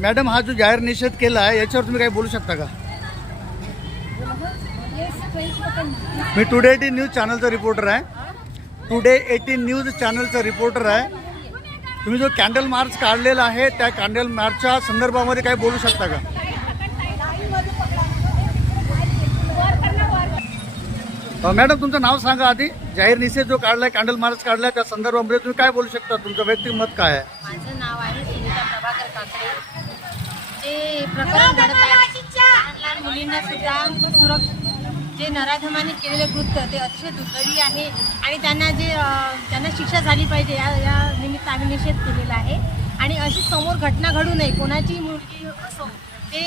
Madam, हा जो जाहीर निषेध केला आहे याच्यावर तुम्ही काही बोलू शकता का? मी टुडे 18 न्यूज चॅनलचा रिपोर्टर आहे. टुडे 18 न्यूज चॅनलचा रिपोर्टर आहे. तुम्ही जो कॅन्डल मार्च काढलेला आहे त्या कॅन्डल मार्चच्या संदर्भामध्ये काही बोलू शकता का? मॅडम, तुमचं नाव सांगा आधी. जाहीर निषेध जो काढलाय, कॅन्डल मार्च काढलाय, त्या संदर्भामध्ये तुम्ही काय बोलू शकता? तुमचं वैयक्तिक मत काय आहे? माझं नाव आहे सुनीता प्रभाकर काकडे. जे प्रकरण घडत आहे, लहान लहान मुलींना सुद्धा जे नराधमाने केलेले कृत्य ते अतिशय दुर्दैवी आहे आणि त्यांना शिक्षा झाली पाहिजे या निमित्त आम्ही निषेध केलेला आहे. आणि अशी समोर घटना घडू नये, कोणाची मुलगी असो ते